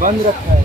बंद रखा है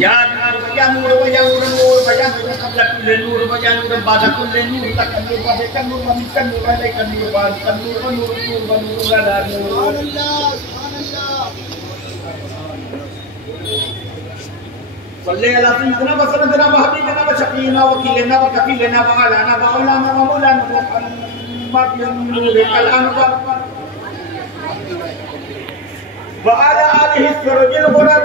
Ya nur ya nur qabla kulli nur wa ya nur ba'da kulli nur lak nur wa bika nur wa minka nur wa ilayka nur wa anta nur wa nur wa nur ala nur subhanallah salli ala sayyidina wa sayyidina wa habibina wa shafiina wa wakilina wa kafilina wa alana wa ulana wa maulana Muhammadin nurikal anwar wa ala alihi sirril ghurar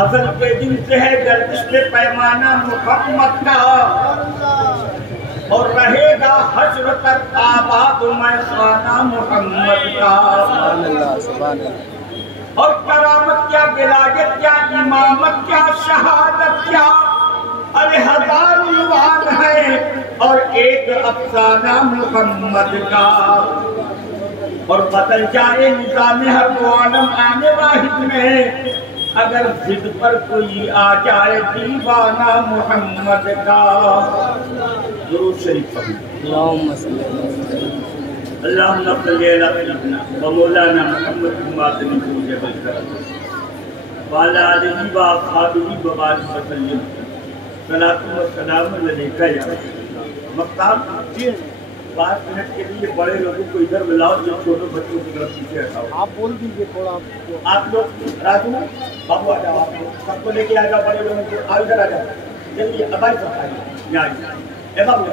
अज़ल के दिन से है गर्दिश पे पैमाना मुहम्मद का और रहेगा हश्र तक आबाद में खाना मुहम्मद का और करामत क्या विलायत क्या इमामत क्या शहादत क्या अरे हजार युवान है और एक अफसाना मुहम्मद का और बदल जाए निज़ाम हर आलम आने वाहिद में अगर जिद पर कोई आ जाए दीवाना मोहम्मद का दुरूद शरीफ अल्लाहुम्मा सल्ली अला सय्यिदिना व मौलाना मुहम्मद मादनी जबल करम वाला आलिहि व अस्हाबिहि व बारिक वसल्लम सलातु व सलाम अलैका या मक्ताब 5 मिनट के लिए बड़े लोगों को इधर बुलाओ जो छोटे बच्चों की तरफ पीछे हटाओ आप बोल दीजिए थोड़ा आप लोग राजू बाबू आ जाओ आप लोग सबको लेके आ जाओ बड़े लोगों को आओ इधर आ जाओ जल्दी अब आई सब यहाँ ए बाबू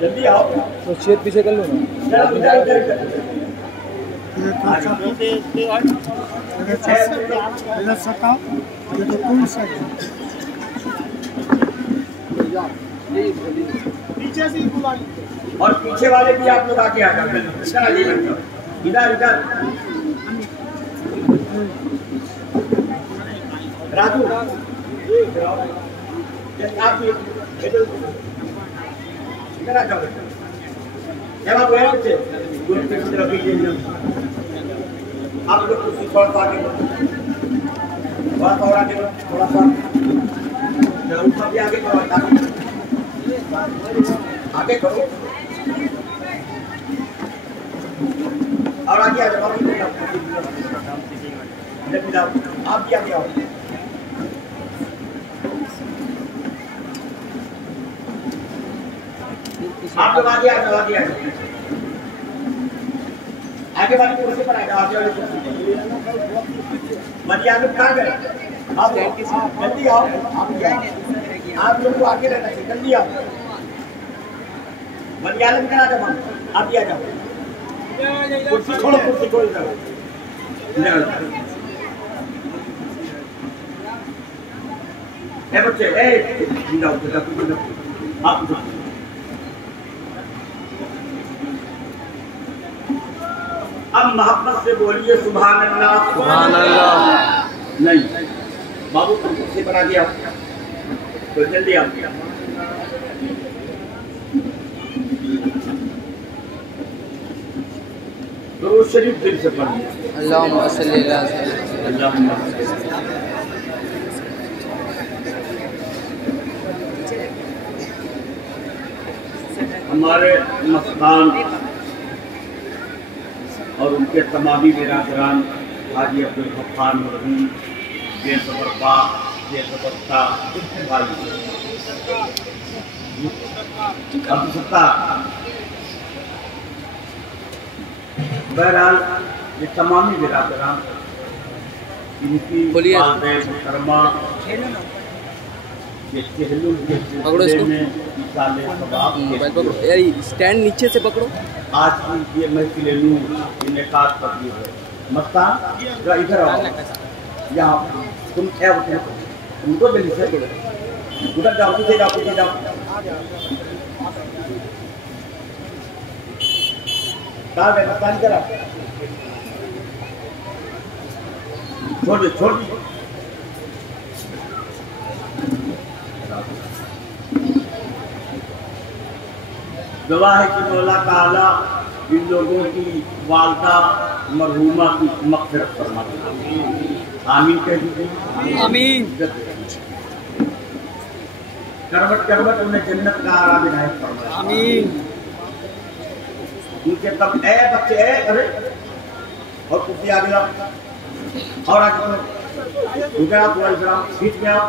जल्दी आओ तो छेद पीछे कर लो ना इधर इधर इधर पीछे से बुला और पीछे वाले भी आप लोग आके आ जाओ इधर इधर राजू आप इधर आ जाओ जब आप गए थे दूसरी तरफ आप लोग कुर्सी थोड़ा सा आगे और आगे थोड़ा सा ऊपर भी आगे करो आगे करो और आगे आ जाओ आप भी आगे आओ आप लोग आगे आ जाओ आगे आ जाओ आगे वाली कुर्सी पर आ जाओ आगे वाली कुर्सी मत लोग कहाँ गए आप जल्दी आओ आप लोग को आगे रहना चाहिए जल्दी आओ मलयालम करा दो आप भी आ जाओ कुर्सी छोड़ो इधर ए बच्चे ए आप अब मोहब्बत से बोलिए सुभान अल्लाह। सुभान अल्लाह। नहीं बाबू तुम कुर्सी बना दिया तो जल्दी आओ। दुरूद शरीफ दिल से पढ़िए। अल्लाहुम्मा सल्ली अला सय्यिदिना। हमारे मस्तान और उनके तमामी बिरादरान हाजी अब्दुल गफ्फार नूरी बेसबरपा बेसबरता भाई अब्दुल सत्तार, बहरहाल ये तमामी बिरादरान इनकी वालिदैन मुहतरमा के चहलुल के सिलसिले में मिसाले सवाब के यार स्टैंड नीचे से पकड़ो। आज की ये महफिल नूर इनेकाद करती है। मस्तान जरा इधर आओ, यहाँ तुम क्या होते हो, तुमको दिल्ली से उधर जाओ, पीछे जाओ, पीछे जाओ। कहाँ गए मस्तान, जरा छोड़ दे, छोड़ दे। गवाह है कि मौला ताला इन लोगों की वालदा मरहूमा की मग़फ़िरत फरमाए। आमीन कह दीजिए। आमीन। करवट करवट उन्हें जन्नत का आराम इनायत फरमाए। आमीन। उनके तब ए बच्चे ए, अरे और कुर्सी आगे लाओ और आगे चलो, रुके आप थोड़ा इधर आओ, बीच में आओ,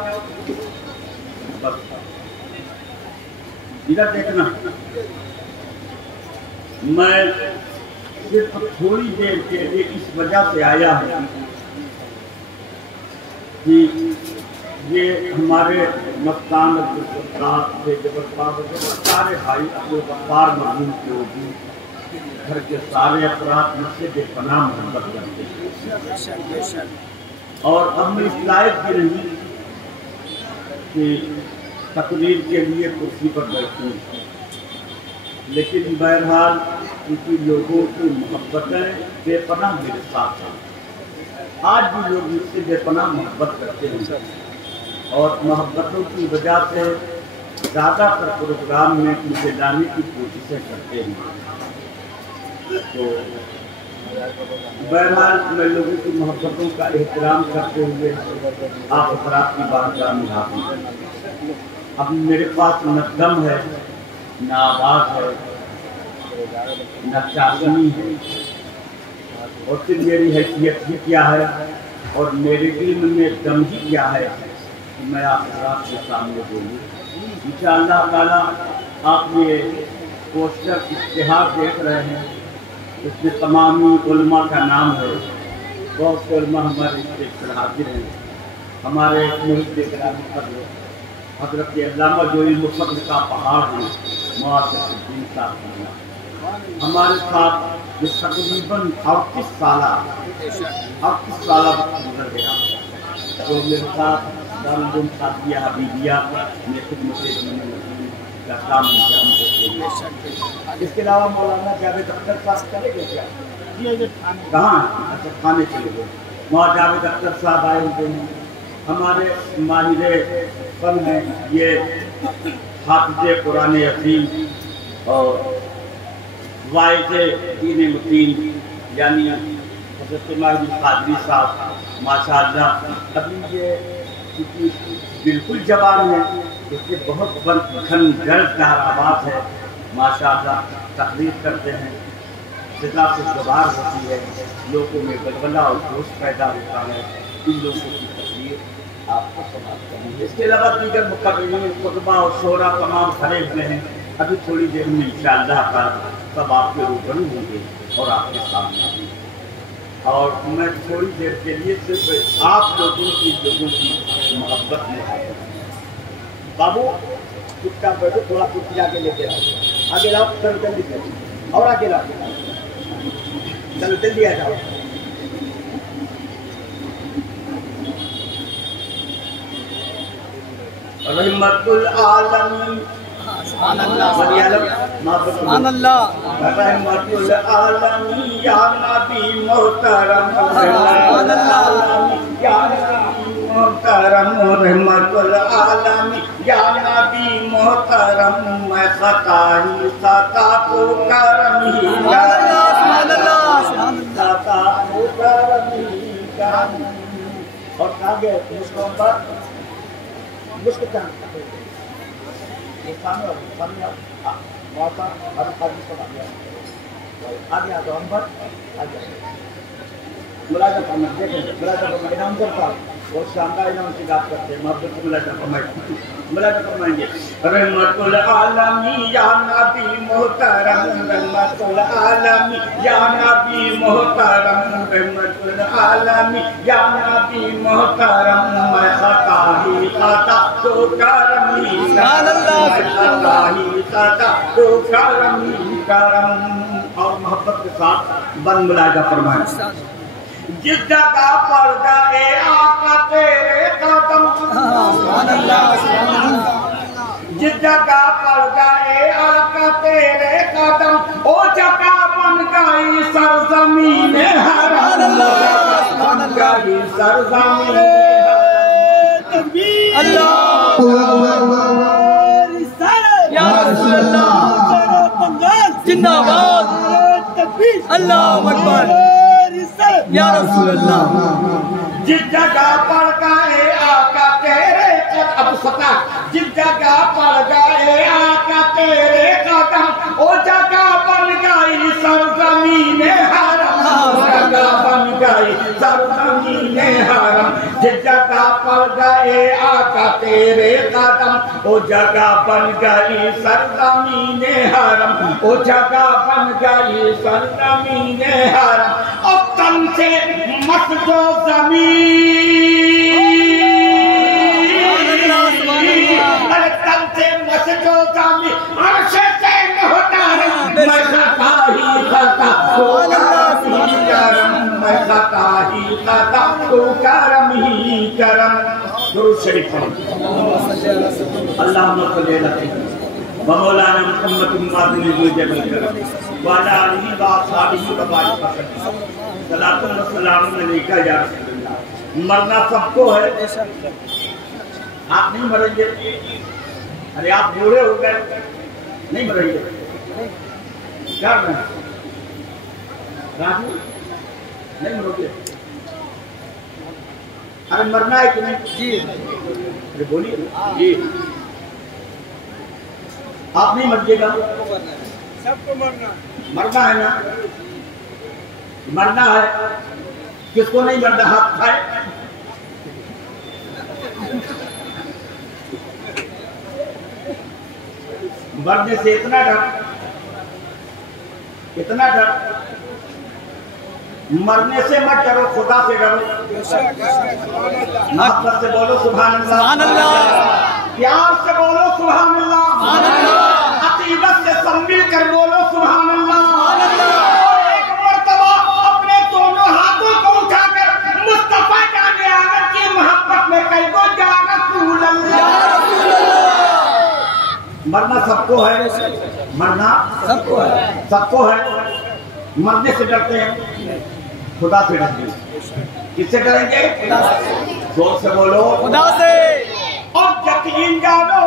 बस इधर देखना। मैं सिर्फ थोड़ी देर के लिए इस वजह से आया हूँ कि ये हमारे मस्तान सारे भाई अब्दुल गफ्फार मरहूम के होगी घर के सारे अफराद मुझसे बेपनाह मोहब्बत करते हैं और अब मैं इस लायक भी नहीं कि तकरीर के लिए कुर्सी पर बैठूं, लेकिन बहरहाल क्योंकि लोगों की मोहब्बतें बेपनाह मेरे साथ हैं। आज भी लोग मुझसे बेपनाह मोहब्बत करते हैं और मोहब्बतों की वजह से ज़्यादातर प्रोग्राम में मुझे लाने की कोशिशें करते हैं। तो बहरहाल मैं लोगों की मोहब्बतों का एहतराम करते हुए आप अफराद की बारगाह में हाजिर हूं। अब मेरे पास न दम है, न आवाज़ है, न चाशनी है, और फिर मेरी हैसियत ही क्या है और मेरे इल्म में दम ही क्या है कि मैं आप के सामने बोलूँ। इंशाअल्लाह ताला आप ये पोस्टर इश्तिहार देख रहे हैं, इसमें तमामी उलमा का नाम है। बहुत से उलमा हमारे स्टेज पर हाजिर हैं। हमारे मुल्क ग्रामी पर हज़रत अल्लामा जो इल्म-ए-फ़ज़्ल का पहाड़ है मुआज़-उद-दीन साहब हमारे साथ जो तकरीबन 38 साल गुजर गया, तो मेरे साथ दारुल साथिया हबीबिया में खिदमत का काम अंजाम देते। इसके अलावा मौलाना जावेद अख्तर साहब चले गए क्या? कहाँ? अच्छा, खाने चले गए। वहाँ जावेद अख्तर साहब आए हुए हैं। हमारे माहिर फन हैं ये हाफ़िज़ कुरान अज़ीम और वाइज़ दीन मुतीन यानी हज़रत माहिर क़ादरी साहब माशाअल्लाह। अभी ये क्योंकि बिल्कुल जवान है, उसके बहुत घनगर्जदार आवाज़ है माशाअल्लाह। तकरीर करते हैं, सदा से गुबार होती है, लोगों में गलगला और जोश पैदा होता है। इन लोगों की तकरीर आपको समाप्त करनी है। इसके अलावा दीगर मुक़र्रिरीन खुतबा और शोरा तमाम खड़े हुए हैं। अभी थोड़ी देर में इंशाअल्लाह ताला सब आपके रूबरू होंगे और आपके सामने होंगे। और मैं थोड़ी देर के लिए सिर्फ आप लोगों की मोहब्बत में आया। बाबू चुपचाप बैठो, थोड़ा कुर्सी आगे लेके आओ, आगे लाओ, चलो जल्दी से और आगे लाओ, चलो जल्दी आ जाओ। रहमतुल आलमीन सुभान अल्लाह रहमतुल आलमीन या नबी मोहतरम या नबी मोहतरम रहमतुल आलमीन या नबी मोहतरम मैं खता ही खता तो करम ही खता तो करम ही करम। और आगे मुस्को पर मुस्को क्या सामने मौका हर आदमी को आगे आ जाओ हम पर आगे मुलाजा फरमाए देखें मुलाजा फरमाए इनाम करता बहुत शानदार इनाम से बात करते हैं मोहब्बत से मुलाजा फरमाएंगे रहमतुल आलमीन या नबी मोहतरम रहमतुल आलमीन या नबी मोहतरम रहमतुल आलमीन या नबी मोहतरम मैं खता ही खता तो करम ही खता ही खता तो करम ही करम। और मोहब्बत के साथ बंद मुलाजा फरमाए जिस जगह पर गए आका तेरे कदम जिस जगह पर गए आका तेरे कदम ओ जगह बन गई सरजमीन हरम बन गई सरजमीन अल्लाह या रसूल अल्लाह जिंदाबाद अल्लाह अकबर या रसूल अल्लाह। जिस जगह पर गए आका तेरे कदम सता जिस जगह पर गए आका तेरे कदम ओ जगह बन गई सरजमीन हरम जगह बन गई सरजमीन हरम जिस जगह पर गए आका तेरे कदम ओ जगह बन गई सरजमीन हरम ओ जगह बन गई सरजमीन हरम। और तन से मत जो जमीन अरे तन से मत जो जमीन अर्श से होता है मैं खाता ही खाता तो करम ही करम मैं खाता ही खाता तो करम ही करम। दुरूद शरीफ अल्लाहुम्मा सल्ली अला मौलाना मुहम्मद मादनी जबल करम वाला अली व असहाबिही व बारिक वसल्लम सलातो व सलाम अलैका या रसूलल्लाह। मरना सबको है, आप नहीं मरेंगे। अरे आप बूढ़े हो गए नहीं मरेंगे क्या राजू नहीं मरोगे। अरे मरना है कि नहीं जी अरे बोलिए जी आप नहीं मरिएगा सबको मरना है ना मरना है किसको नहीं मरना हाथ उठाए। मरने से इतना डर मरने से मत डरो खुदा से डरो। मोहब्बत से बोलो सुभान अल्लाह प्यार से बोलो सुभान अल्लाह अकीदत से सब मिल कर बोलो सुभान अल्लाह। और एक मर्तबा अपने दोनों हाथों को उठाकर मुस्तफा जाने आमद की मोहब्बत में कई को जा रसूल अल्लाह। मरना सबको है मरना सबको है मरने से डरते हैं खुदा से डरते हैं। किससे डरेंगे जोर से बोलो खुदा से। और यकीन जानो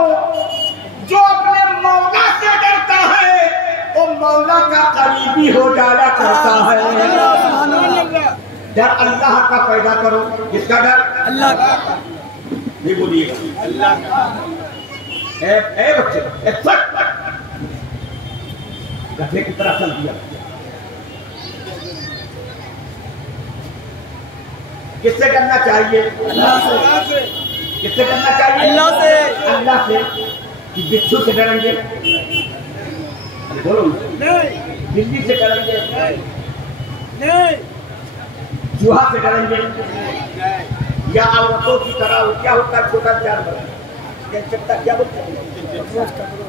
जो अपने मौला से डरता है वो मौला का करीबी हो जाया करता है। डर अल्लाह का पैदा करो। किसका डर अल्लाह का नहीं बोलिएगा अल्लाह का। बच्चे गधे की तरह चल दिया। किससे करना चाहिए अल्लाह से। किससे करना चाहिए अल्लाह से। अल्लाह से कि बिच्छू से डरेंगे बोलो नहीं। बिल्ली से डरेंगे नहीं। चूहा से डरेंगे या औरतों की तरह क्या होता है छोटा जानवर क्या बोलते हैं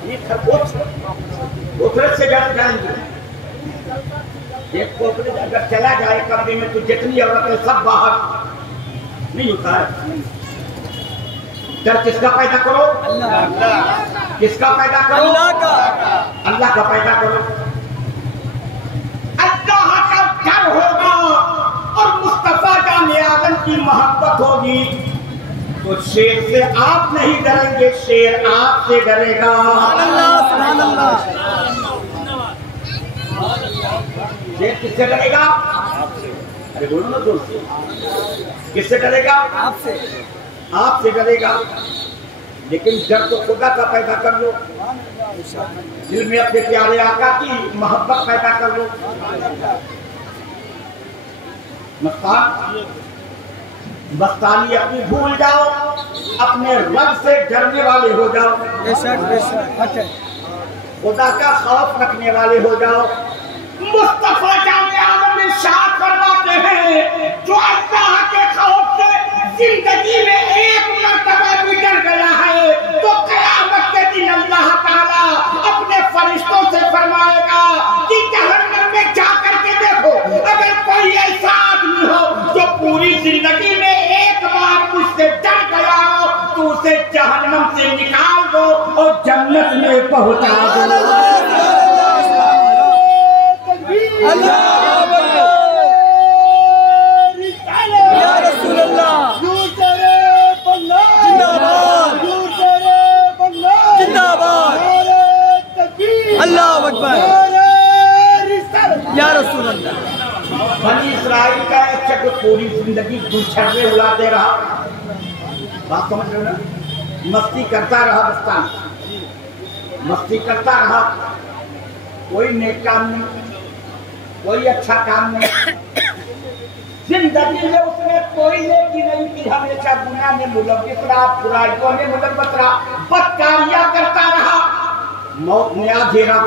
ये खरगोश कोकरेज से डर जाएंगे। एक कोकरेज अगर चला जाए कमरे में तो जितनी औरतें सब बाहर नहीं होता है। डर किसका पैदा करो? किसका पैदा करो? अल्लाह का। अल्लाह का पैदा करो। अल्लाह का डर होगा और मुस्तफा जाने आदम की मोहब्बत होगी तो शेर से आप नहीं डरेंगे, शेर आपसे डरेगा। सुभान अल्लाह। शेर किससे डरेगा? अरे बोलो ना दोस्त, किससे डरेगा? आपसे। आपसे डरेगा। लेकिन डर तो खुदा का पैदा कर लो, दिल में अपने प्यारे आका की मोहब्बत पैदा कर लो। मस्तानी अपनी भूल जाओ, अपने रब से डरने वाले हो जाओ, खुदा का खौफ रखने वाले हो जाओ। मुस्तफा जाने आदम में शाद फरमाते हैं जो अल्लाह के खौफ से जिंदगी में एक मर्तबा भी डर गया है तो क़यामत के दिन अल्लाह ताला अपने फरिश्तों से फरमाएगा कि जहन्नम में जाकर के देखो, अगर कोई ऐसा आदमी हो जो पूरी जिंदगी में एक बार मुझसे डर गया हो तो उसे जहन्नम से निकाल दो और जन्नत में पहुंचा दो। या रसूल अल्लाह जिंदाबाद। अल्लाह अकबर। या रसूल अल्लाह। बनी इस्राइल का एक चक्र पूरी जिंदगी दुछर्रे उड़ाते रहा, बात समझ रहे हो ना? मस्ती करता रहा, मस्ती करता रहा, कोई नेक काम नहीं, कोई अच्छा काम नहीं, जिंदगी में उसने कोई नेकी नहीं की, हमेशा दुनिया में मुलव्विस रहा, बुराइयों में मुलव्वस रहा, बदकारियां करता रहा। मौत ने आ घेरा,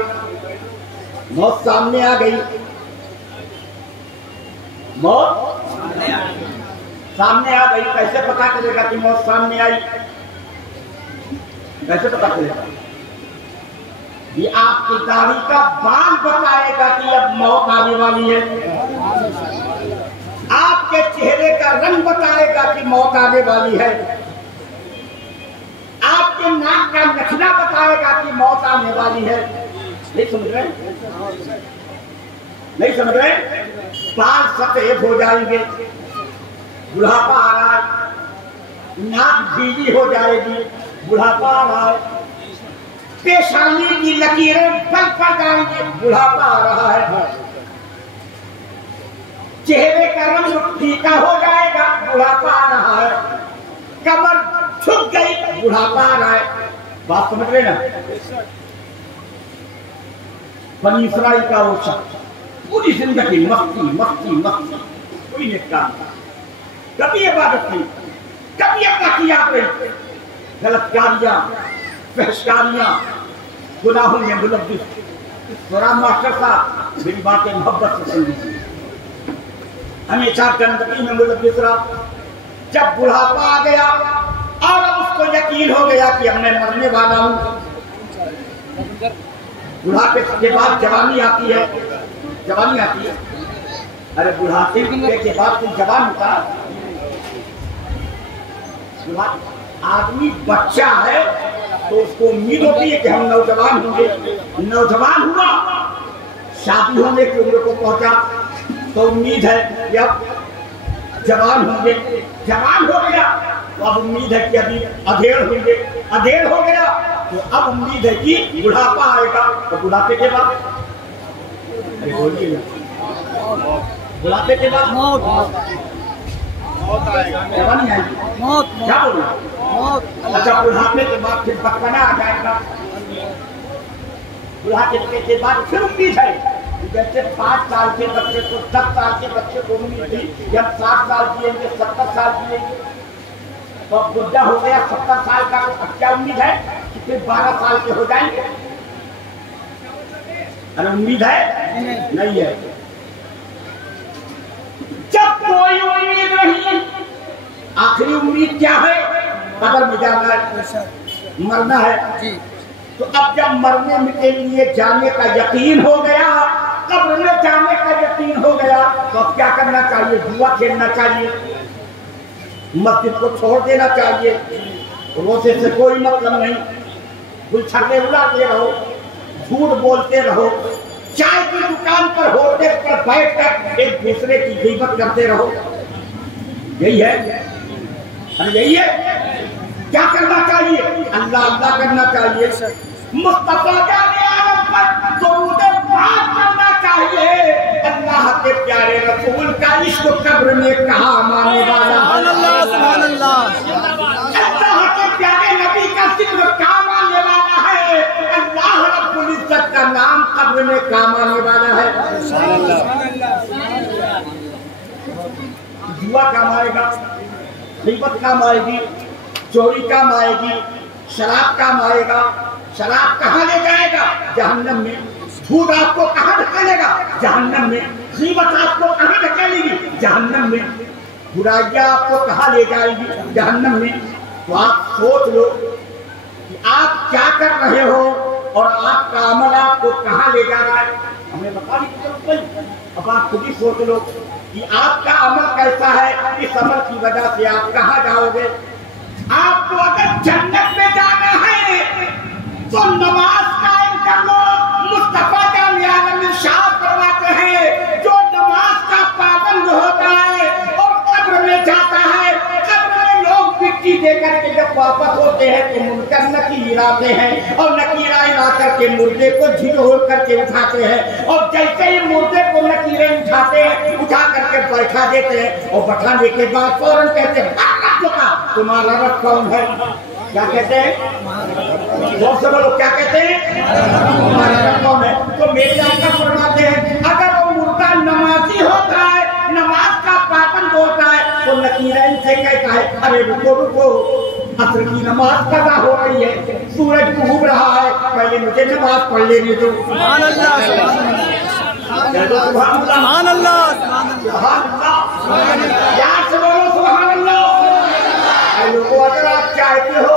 मौत सामने आ गई, मौत सामने आ गई। कैसे पता चलेगा कि मौत सामने आई? कैसे पता चलेगा? ये आपकी दाढ़ी का बाल बताएगा कि अब मौत आने वाली है, आपके चेहरे का रंग बताएगा कि मौत आने वाली है, आपके नाक का नखरा बताएगा कि मौत आने वाली है। नहीं समझ रहे? नहीं समझ रहे? बाल सफेद हो जाएंगे, बुढ़ापा आ रहा है, नाक भीगी हो जाएगी, बुढ़ापा आ रहा है, पेशानी की लकीरें पल पड़ जाएंगी, बुढ़ापा आ रहा है, चेहरे का रंग फीका हो जाएगा, बुढ़ापा आ रहा है, कमर झुक गई, बुढ़ापा आ रहा है। बात समझ रहे ना? बनी इस्राइल का वो शख्स पूरी जिंदगी मस्ती मस्ती मस्ती, कोई नेक काम नहीं, कभी इबादत नहीं, कभी अल्लाह की याद नहीं, गलतकारियां, बहिष्कारियां, गुनाहों में मुलव्विस। थोड़ा मास्टर साहब मेरी बातें मोहब्बत से सुन लीजिए, हमेशा गंदगी में मुलव्विस रहा। जब बुढ़ापा आ गया और उसको यकीन हो गया कि अब मैं मरने वाला हूं, बुढ़ापे के बाद जवानी आती है, जवानी आती है। अरे बुढ़ापे के बाद तुम जवान होता, आदमी बच्चा है तो उसको उम्मीद होती है कि हम नौजवान होंगे, नौजवान हुआ, शादी होने की उम्र को पहुंचा तो उम्मीद है कि अब जवान होंगे, जवान हो गया तो अब उम्मीद है कि अभी अधेड़ होंगे, अधेड़ हो गया तो अब उम्मीद है कि बुढ़ापा आएगा। तो बुढ़ापे के बाद बुढ़ापे के बाद मौत आएगा, जवानी आएगी, क्या बोल रहा? अच्छा, बुढ़ापे के बाद फिर बचपना आ जाएगा, बुढ़ापे के बाद फिर उम्मीद है। जैसे 5 साल के बच्चे को 10 साल के बच्चे को उम्मीद थी कि हम 60 साल जिएंगे, 70 साल जिएंगे, तो अब बुढ़ा हो गया 70 साल का, तो क्या उम्मीद है कि फिर 12 साल के हो जाएंगे? अरे उम्मीद है? नहीं है। जब कोई उम्मीद नहीं, आखिरी उम्मीद क्या है? कब्र में जाना है, मरना है। तो अब जब मरने के लिए जाने का यकीन हो गया, कब्र में जाने का यकीन हो गया, तो अब क्या करना चाहिए? जुआ खेलना चाहिए, मस्जिद को छोड़ देना चाहिए, रोसे से कोई मतलब नहीं, गुलछर्रे उड़ाते रहो, झूठ बोलते रहो, चाय की दुकान पर होटल पर बैठकर एक दूसरे की गीबत करते रहो। यही है, अरे यही है। क्या करना चाहिए? अल्लाह अल्लाह करना चाहिए, मुस्तफा जाने आलम पर दुरूद पाक करना चाहिए। अल्लाह के प्यारे रसूल का इश्क कब्र में कहाँ माने वाला है। अल्लाह अल्लाह के प्यारे नबी का जिक्र कहाँ मानने वाला है। अल्लाह रब्बुल इज्जत का नाम कब्र में कहाँ आने वाला है। जुआ काम आएगा, गीबत काम आएगी, चोरी काम आएगी, शराब काम आएगा। शराब कहाँ ले जाएगा? जहन्नम में। झूठ आपको कहाँ ढकेलेगा? जहन्नम में। गीबत आपको कहाँ ढकेलेगी? जहन्नम में। बुराइयां आपको कहाँ ले जाएगी? जहन्नम में। तो आप सोच लो कि आप क्या कर रहे हो और आपका अमल आपको कहाँ ले जा रहा है। हमें बताने की जरूरत नहीं, अब आप खुद ही सोच लो कि आपका अमल कैसा है। इस अमल की वजह से आप कहाँ जाओगे। आपको अगर जन्नत में जाना है तो नमाज कायम कर लो। मुस्तफा जाने आलम इरशाद फरमाते हैं, जो नमाज का पाबंद होता है और कब्र में जाता है, कब्र में लोग मिट्टी देकर के जब वापस होते हैं तो मुनकर नकीर आते हैं और नकीर ला करके मुर्दे को झिझोड़ करके उठाते हैं। और जैसे ही मुर्दे को नकीरें उठाते हैं, उठा करके बैठा देते हैं और बैठाने के बाद फौरन कहते हैं, तुम्हारा रब कौन है? क्या कहते हैं? जोर से बोलो, क्या कहते हैं? तुम्हारा रब कौन है? तो मेरे आका फरमाते हैं, अगर वो मुर्दा नमाजी होता है, नमाज का पाबंद होता है, तो नकीरा इनसे कहता है, अरे रुको रुको, असर की नमाज कज़ा हो रही है, सूरज डूब रहा है, पहले मुझे नमाज पढ़ लेने दो। सुभान अल्लाह, सुभान अल्लाह, यार से बोलो सुभान अल्लाह। लोगों, अगर आप चाहते हो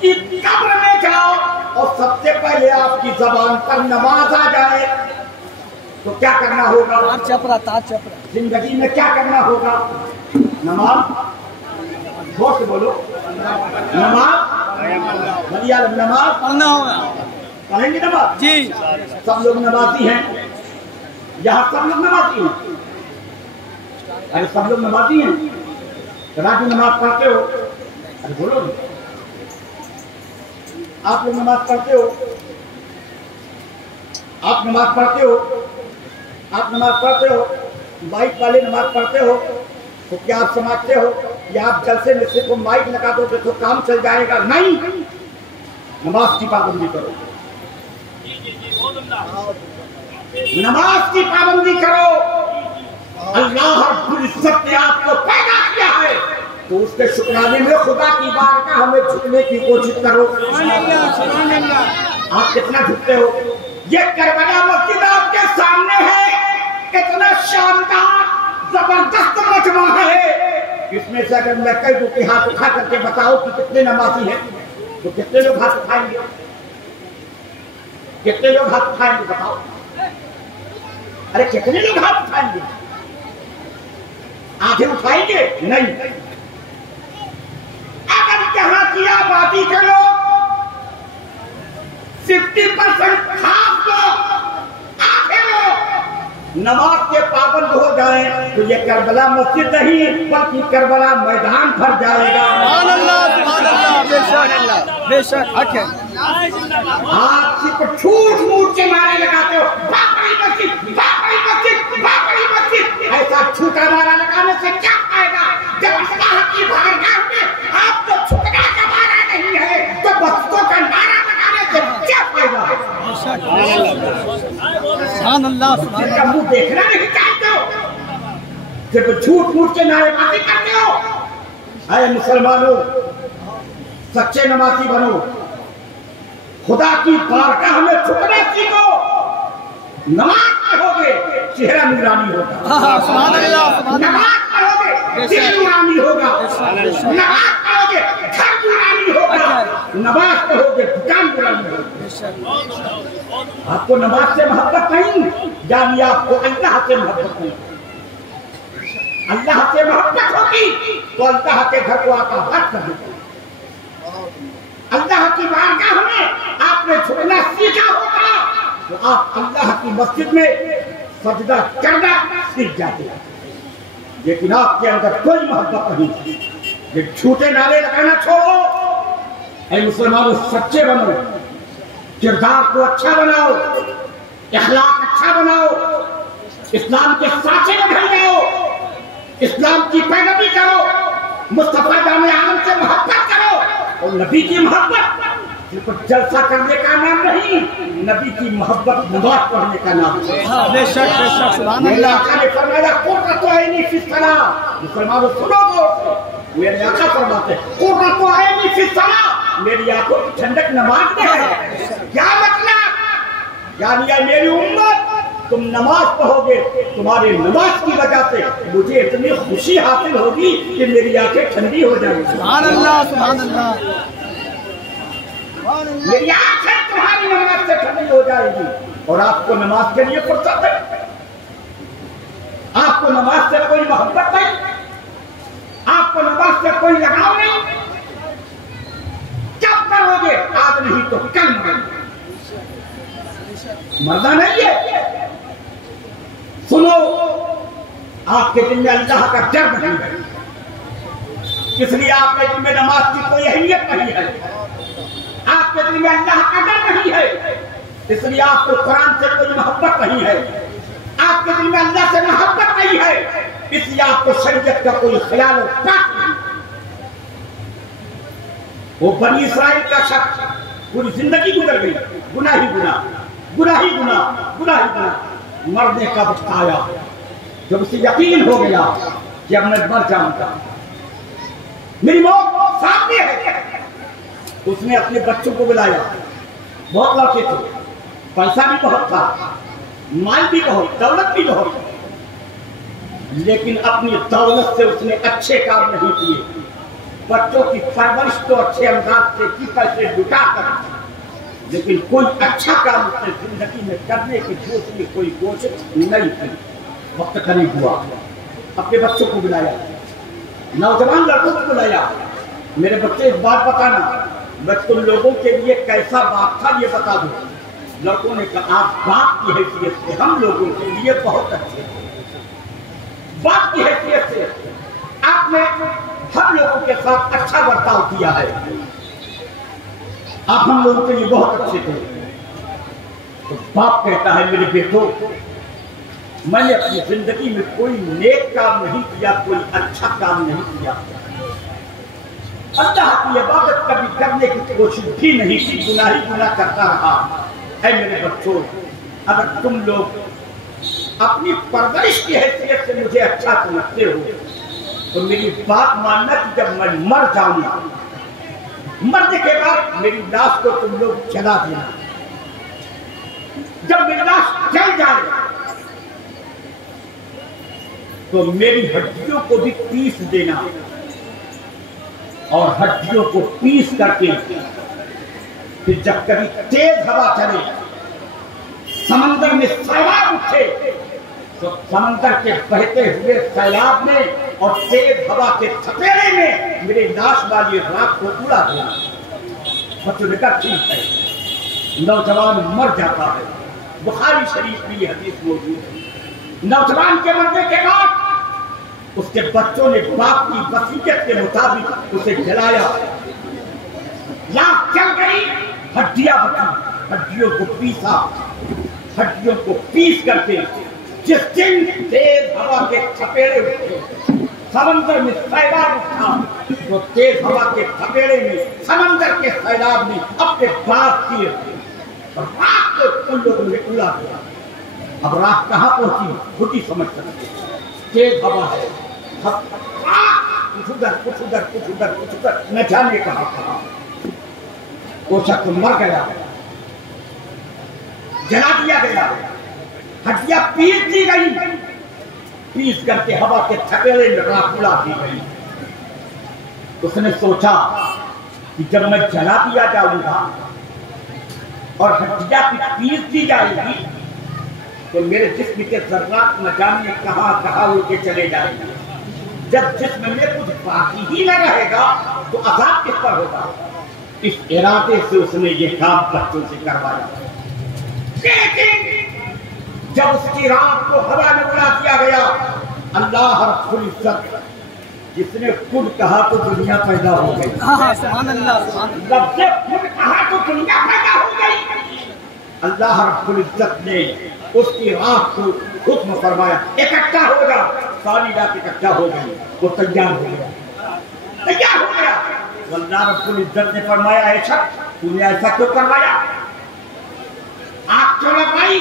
कि कब्र में जाओ और सबसे पहले आपकी जबान पर नमाज आ जाए तो क्या करना होगा? तार चपरा। जिंदगी में क्या करना होगा? नमाज। जोर से बोलो, नमाज। बढ़िया, नमाज पढ़ना होगा। पढ़ेंगे नमाज जी। सब लोग नमाजी हैं, यहाँ सब लोग नमाजी हैं। अरे सब लोग नमाजी हैं, राजू नमाज पढ़ते हो? अरे बोलो, आप लोग नमाज पढ़ते हो? आप नमाज पढ़ते हो? आप नमाज पढ़ते हो? माइक वाले नमाज पढ़ते हो? तो क्या आप समझते हो कि आप जलसे में सिर्फ माइक लगा दोगे तो काम चल जाएगा? नहीं, नमाज की पाबंदी करो, नमाज की पाबंदी करो। अल्लाह रब्बुल इज्जत ने आपको पैदा किया है तो उसके शुक्राने में खुदा की बारगाह हमें झुकने की कोशिश करो। आप कितना झुकते हो? ये करबला मस्जिद आपके सामने है, कितना शानदार जबरदस्त मजमा है। इसमें से अगर मैं कई दूसरे हाथ उठा करके बताओ कि कितने नमाजी हैं तो कितने लोग हाथ उठाएंगे? कितने लोग हाथ उठाएंगे बताओ? अरे कितने लोग हाथ उठाएंगे? आंखें उठाएंगे? नहीं। अगर यहाँ की आबादी के लोग 50% खास लोग, आधे लोग नमाज के पाबंद हो जाए तो ये करबला मस्जिद नहीं बल्कि करबला मैदान भर जाएगा। सुभान अल्लाह, बेशक हक है। आप सिर्फ झूठ मूठ के मारे लगाते हो, बाबरी मस्जिद, बाबरी मस्जिद, बाबरी मस्जिद। ऐसा झूठा नारा लगाने से क्या फायदा? जब अल्लाह की बारगाह में आपको झुकने का नारा नहीं है तो मस्जिदों का नारा लगाने से क्या फायदा है? सुभान अल्लाह, जिनका मुंह देखना नहीं चाहते हो, सिर्फ झूठ मूठ के नारेबाजी करते हो। अरे मुसलमानों, सच्चे नमाजी बनो, खुदा की बारगाह में झुकना सीखो। नमाज पढ़ोगे चेहरा नूरानी होगा, सुभान अल्लाह, नमाज पढ़ोगे दिल नूरानी होगा, नमाज पढ़ोगे घर नूरानी होगा, नमाज पढ़ोगे दुकान नूरानी होगा। आपको नमाज से मोहब्बत नहीं, जानिए आपको अल्लाह से मोहब्बत नहीं। अल्लाह से मोहब्बत होगी तो अल्लाह के घर को आप आबाद कर देते। अल्लाह की बारगाह में आपने झुकना सीखा होता तो आप अल्लाह की मस्जिद में सजदा करना सीख जाते। लेकिन आपके अंदर कोई मोहब्बत नहीं। ये झूठे नारे लगाना छोड़ो। ऐ मुसलमानों, सच्चे बनो, किरदार को अच्छा बनाओ, इखलाक अच्छा बनाओ, इस्लाम के साचे में ढल जाओ, इस्लाम की पैरवी करो, मुस्तफा जाने आलम से मोहब्बत करो। और नबी की मोहब्बत सिर्फ जलसा करने का नाम नहीं, नबी की मोहब्बत नमाज पढ़ने का नाम है। बेशक बेशक सुभान मेरे अल्लाह। आका ने फरमाया कुर्रतु ऐनी फी सलाह। मुसलमानों सुनो गौर से, मेरे आका फरमाते कुर्रतु ऐनी फी सलाह, मेरी आंखों की ठंडक नमाज में है। क्या मतलब? यानी मेरी उम्मत तुम नमाज पढ़ोगे, तुम्हारे नमाज की वजह से मुझे इतनी खुशी हासिल होगी कि मेरी आंखें ठंडी हो जाएंगी। सुभान अल्लाह सुभान अल्लाह। मेरी आंखें तुम्हारी नमाज से ठंडी हो जाएगी। और आपको नमाज के लिए फुर्सत है? आपको नमाज से कोई मोहब्बत नहीं? आपको नमाज से कोई लगाव नहीं? कब करोगे? आज नहीं तो कल मरोगे। मरना नहीं है। सुनो, आपके दिल में अल्लाह का डर नहीं है, इसलिए आपके दिल में नमाज की कोई अहमियत नहीं है। आपके दिल में अल्लाह का डर नहीं है, इसलिए आपको कुरान से कोई मोहब्बत नहीं है। आपके दिल में अल्लाह से मोहब्बत नहीं है, इसलिए आपको शरीयत का कोई ख्याल और ताक नहीं। वो बनी इस्राइल का शख्स पूरी जिंदगी गुजर गई, गुनाह ही गुनाह, गुनाह ही गुनाह, गुनाह ही गुनाह। मरने का वक्त आया जब उसे यकीन हो गया कि अब मैं मर जाऊंगा, मेरी मौत सामने है। उसने अपने बच्चों को बुलाया। बहुत लड़के थे, पैसा भी बहुत था, माल भी बहुत, दौलत भी बहुत, लेकिन अपनी दौलत से उसने अच्छे काम नहीं किए। बच्चों की परवरिश तो अच्छे अंदाज से की, पैसे जुटा कर, लेकिन कोई अच्छा काम उसने जिंदगी में करने की जो उसकी कोई कोशिश नहीं की। वक्त करीब हुआ, अपने बच्चों को बुलाया, नौजवान लड़कों को बुलाया। मेरे बच्चे एक बात बताना, मैं तुम लोगों के लिए कैसा बाप था ये बता दो। लड़कों ने कहा आप बाप की हैसियत से हम लोगों के लिए बहुत अच्छे, बाप की हैसियत से आपने हम लोगों के साथ अच्छा बर्ताव किया है, आप हम लोगों के लिए बहुत अच्छे थे। तो बाप कहता है मेरे बेटो, मैंने अपनी जिंदगी में कोई नेक काम नहीं किया, कोई अच्छा काम नहीं किया, अल्लाह की इबादत कभी करने की कोशिश भी नहीं की, गुनाह ही गुनाह करता रहा। है मेरे बच्चों, अगर तुम लोग अपनी परवरिश की हैसियत से मुझे अच्छा समझते हो तो मेरी बात मानना कि जब मैं मर जाऊंगा, मरने के बाद मेरी लाश को तुम लोग जला देना। जब मेरी लाश जल जाए तो मेरी हड्डियों को भी पीस देना, और हड्डियों को पीस करके फिर जब कभी तेज हवा चले, समंदर में सैलाब उठे, तो समंदर के बहते हुए सैलाब में और तेज हवा के थपेड़े में मेरे लाश वाली राख को उड़ा देना। बच्चों ने कहा ठीक है। नौजवान मर जाता है, बुखारी शरीफ में ये हदीस मौजूद है। नौजवान के मरने के बाद उसके बच्चों ने बाप की वसीयत के मुताबिक उसे जलाया। लाश जल गई, हड्डियां बची, हड्डियों को पीसा, हड्डियों को पीस करके जिस दिन तेज हवा के थपेड़े उठे, समंदर में सैलाब उठा, तो तेज हवा के थपेड़े में समंदर के सैलाब ने अपने बाप की राख को उन लोगों ने उड़ा दिया। अब राख कहाँ पहुंची खुद ही समझ सकते। तेज हवा है, कुछ उधर कुछ उधर कुछ उधर कुछ उधर, न जाने कहा वो शख्स मर गया, जला दिया गया, हड्डियां पीस दी गई, पीस करके हवा के थपेड़े में राख उड़ा दी गई। उसने सोचा कि जब मैं जला दिया जाऊंगा और हड्डियां पीस दी जाएगी तो मेरे जिस्म के जर्रात न जाने कहां कहां उनके चले जाएंगे। जब जिस्म में कुछ बाकी ही न रहेगा तो अज़ाब किस पर होगा। इस इरादे से उसने ये काम बच्चों से करवाया। लेकिन जब उसकी रात को हवा में उड़ा दिया गया, अल्लाह रब्बुल इज्जत जिसने खुद कहा तो दुनिया पैदा हो गई। सुभान अल्लाह, सुभान अल्लाह। जब से खुद कहा तो दुनिया पैदा हो गई। अल्लाह रब्बुल इज्जत ने उसकी रात को हुक्म फरमाया, इकट्ठा हो जा। सारी रात इकट्ठा हो गई, वो तैयार हो गया, तैयार हो गया। अल्लाह रब्बुल इज्जत ने फरमाया, ऐसा तूने ऐसा क्यों करवाया? आग क्यों लगाई?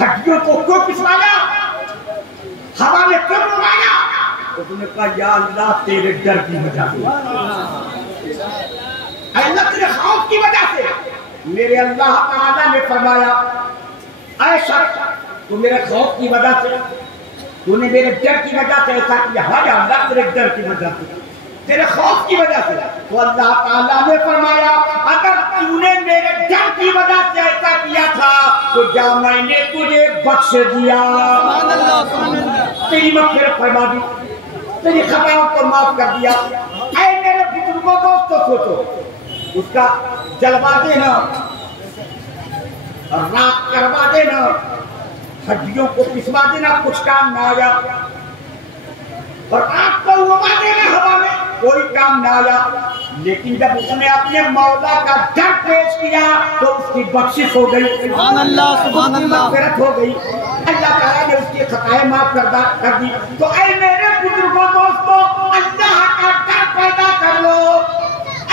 हड्डियों को क्यों पिसवाया? हवा में क्यों उड़ाया? उसने कहा, या अल्लाह तेरे डर की वजह से, अल्लाह तेरे खौफ की वजह से। मेरे अल्लाह ताला ने फरमाया, ऐसा तू मेरे खौफ की वजह से, तूने मेरे डर की वजह से ऐसा किया। हाँ या अल्लाह तेरे डर की वजह से, तेरे खौफ की वजह से। तो अल्लाह ताला ने फरमाया, अगर तूने मेरे डर की वजह से ऐसा किया था तो जा मैंने तुझे बख्श दिया, तेरी मग़फ़िरत फरमा दी, तेरी खताओं को माफ कर दिया। ऐ मेरे बुजुर्गों दोस्तों, सोचो उसका जलवा देना, राख करवा देना, हड्डियों को पिसवा देना कुछ काम ना आया, और आपको उड़ा देना हवा में कोई काम ना आया। लेकिन जब उसने अपने मौला का डर पेश किया तो उसकी बख्शिश हो गई, सुभान अल्लाह, सुभान अल्लाह। मग़फ़िरत हो गई, अल्लाह ताला ने उसकी खताएं माफ कर दी। तो ऐ मेरे बुजुर्गों दोस्तों, अल्लाह का डर पैदा कर लो,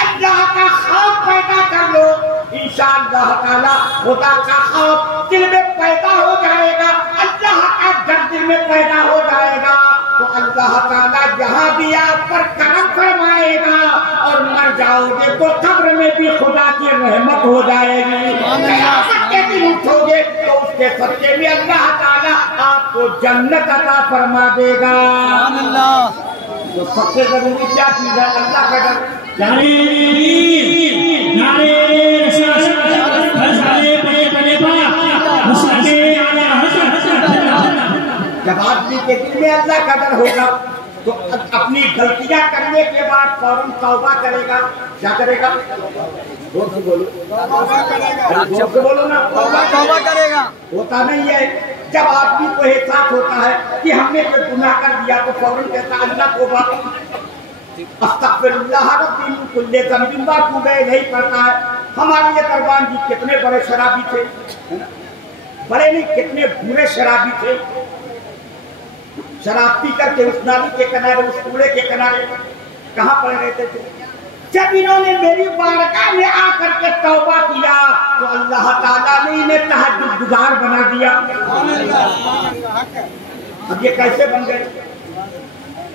अल्लाह का खौफ पैदा कर लो। इंशाअल्लाह ताला खुदा का खौफ दिल में पैदा हो जाएगा, अल्लाह का डर दिल में पैदा हो जाएगा, तो अल्लाह ताला जहाँ भी आप पर करम फरमाएगा और मर जाओगे तो कब्र में भी खुदा की रहमत हो जाएगी। क़यामत के दिन उठोगे तो उसके सदक़े में अल्लाह ताला आपको जन्नत अता फरमा देगा। तो सबसे जरूरी क्या चीज है? अल्लाह का डर। जब आदमी के दिल में अल्लाह का डर होगा तो अपनी गलतियां करने के बाद फौरन तौबा करेगा। क्या करेगा? जोर से बोलो, जोर से बोलो ना। तौबा करेगा। होता नहीं है। जब आदमी को एहसास होता है कि हमने कोई गुनाह कर दिया तो फौरन कहता अल्लाह तौबा, अस्तग़फिरुल्लाह रब्बी मिन कुल्ली ज़ंबिन व अतूबु इलैहि पढ़ता है। हमारे ये दरबान जी कितने बड़े शराबी थे, बड़े नहीं कितने बुरे शराबी थे। शराब पी करके उस नाली के किनारे, उस कूड़े के किनारे कहाँ पड़े रहते थे। जब इन्होंने मेरी बारगाह में आकर के तौबा किया तो अल्लाह ताला ने इन्हें तहज्जुद गुज़ार बना दिया। अब ये कैसे बन गए?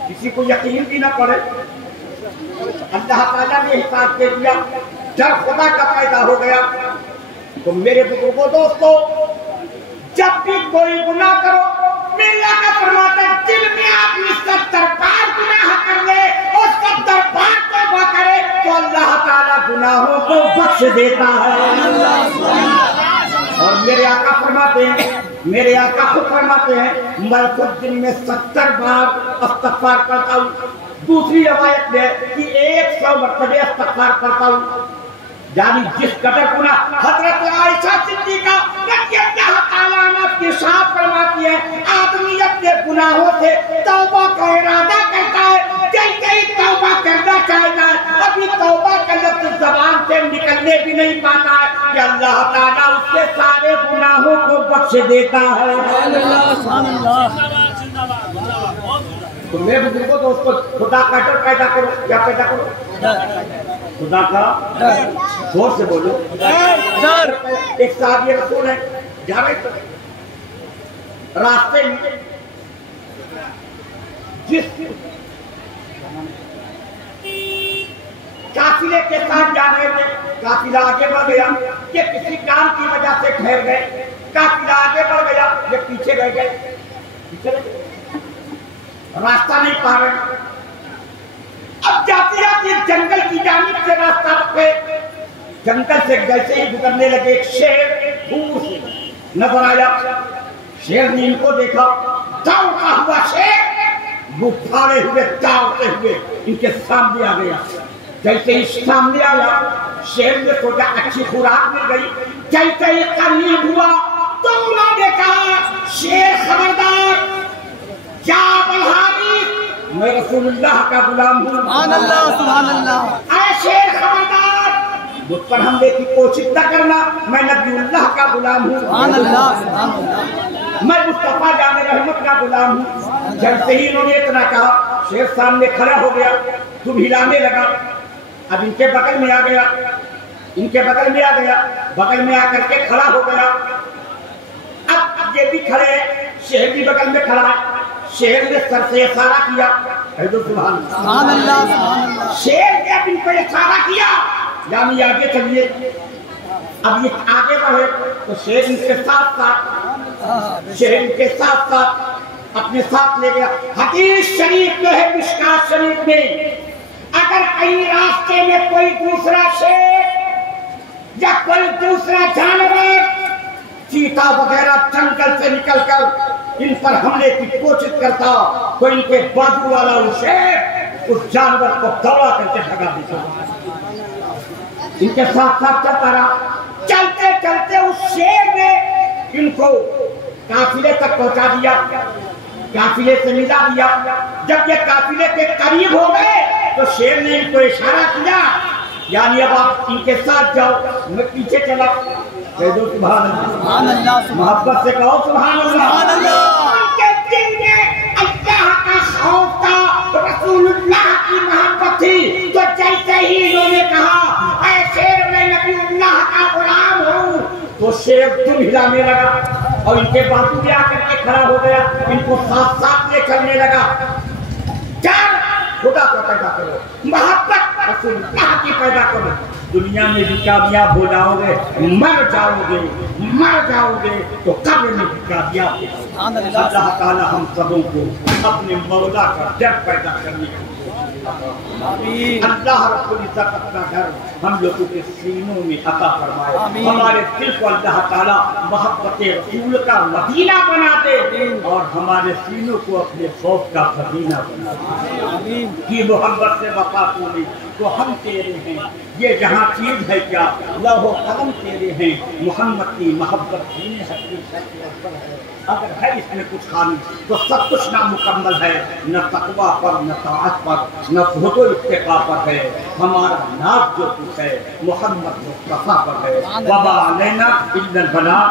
किसी को यकीन भी ना पड़े। अल्लाह ताला ने हिसाब दे दिया, डर खुदा का पैदा हो गया। तो मेरे बुजुर्गों दोस्तों, जब भी कोई गुनाह करो, अल्लाह का फरमाता है दिल में आदमी 70 बार गुनाह कर ले और 70 बार तौबा करे तो अल्लाह ताला गुनाहों को बख्श देता है। और मेरे आका फरमाते हैं, मेरे आका खुद फरमाते हैं, मैं खुद दिन में 70 बार इस्तिग़फ़ार करता हूँ। दूसरी रवायत में कि 100 मरतबे इस्तिग़फ़ार करता हूँ। यानी जिस कदर गुनाह हज़रत आयशा सिद्दीक़ा रज़ियल्लाहु ताला अन्हा की साथ फरमाती है, आदमी अपने गुनाहों से तौबा का इरादा करता है, जैसे ही तौबा करना चाहता है अभी तौबा का लफ्ज़ ज़बान से निकलने भी नहीं पाता है कि अल्लाह ताला उसके सारे गुनाहों को बख्श देता है। तो मेरे बुजुर्गों दोस्तों, खुदा का डर पैदा करो। क्या पैदा करो? खुदा का जोर से बोलो, डर। एक साहब रसूल है, जा रहे थे रास्ते में, जिस काफिले के साथ जा रहे थे, काफिला आगे बढ़ गया, ये किसी काम की वजह से ठहर गए। काफिला आगे बढ़ गया, ये पीछे रह गए, पीछे रह गए, रास्ता नहीं पा रहे। अब जाते जाते जंगल की जानिब से रास्ता पे, जंगल से जैसे ही गुजरने लगे एक शेर दूर से नजर आया। शेर ने इनको देखा, दौड़ता हुआ शेर वो फाड़े हुए दौड़ते हुए इनके सामने आ गया। जैसे ही सामने आया, शेर ने सोचा अच्छी खुराक मिल गई। जैसे ही करीब हुआ तो उन्होंने कहा, शेर खबरदार, क्या बलहारी, मैं रसूलुल्लाह का गुलाम हूँ। सुभान अल्लाह, सुभान अल्लाह। अरे शेर खबरदार, मुझ पर हमले की कोशिश न करना, मैं नबीउल्लाह का गुलाम हूँ। सुभान अल्लाह, सुभान अल्लाह। मैं मुस्तफा जाने रहमत का गुलाम हूँ। जैसे ही इन्होंने इतना कहा, शेर सामने खड़ा हो गया, तुम हिलाने लगा। अब इनके बगल में आ गया, इनके बगल में आ गया, बगल में आकर के खड़ा हो गया। अब ये भी खड़े, शेर भी बगल में खड़ा है। शेर ने सर से इशारा किया, सुभान अल्लाह। शेर ने अब इनको इशारा किया, यानी आगे चलिए। अब ये आगे बढ़े तो शेर इनके साथ साथ, शेर इनके साथ साथ अपने साथ ले गया। हदीस शरीफ में है, मिशकात शरीफ में, अगर कहीं रास्ते में कोई दूसरा शेर या कोई दूसरा जानवर, चीता वगैरह जंगल से निकलकर इन पर हमले की कोशिश करता, तो इनके बाजू वाला शेर उस जानवर को दौड़ा करके भगा देता। इनके साथ साथ चलता रहा। चलते चलते उस शेर ने इनको काफिले तक पहुंचा दिया, काफिले से मिला दिया। जब ये काफिले के करीब हो गए तो शेर ने इनको इशारा किया, यानी अब आप इनके साथ जाओ, मैं पीछे चला। कह दो सुभान अल्लाह, मोहब्बत से कहो सुभान अल्लाह। उनके दिल में अल्लाह का खौफ था, रसूलुल्लाह की मोहब्बत थी। तो जैसे ही इन्होंने कहा, ऐ शेर मैं नबीउल्लाह का गुलाम हूँ, तो शेर तुम हिलाने लगा और इनके बाजू में आकर के खड़ा हो गया, इनको साथ साथ ले चलने लगा। खुदा का पैदा करो, मोहब्बत रसूलुल्लाह की पैदा करो। दुनिया में भी कामयाब हो जाओगे, मर जाओगे, मर जाओगे तो कब्र में भी कामयाब हो। अल्लाह ताला हम सबों को अपने मौला का डर पैदा करने को, अल्लाह रब्बुल इज्जत अपना घर हम लोगों के सीनों में अता फरमाए। हमारे दिल को अल्लाह ताला मोहब्बत रसूल का मदीना बना दे और हमारे सीनों को अपने खौफ का मदीना बना दे। कि मोहब्बत से वफा तूने तो हम तेरे हैं, ये जहाँ चीज है क्या लौहो कलम तेरे हैं। मोहम्मद की मोहब्बत जीने हकीकत है, अगर है इसमें कुछ खामी तो सब कुछ नामुकम्मल है। न तकवा पर, न ताअत पर, न खुदो इत्तिका पर है। हमारा नाज जो कुछ है मोहम्मद मुस्तफा पर है। वबा अलैना इल्लल बलाग।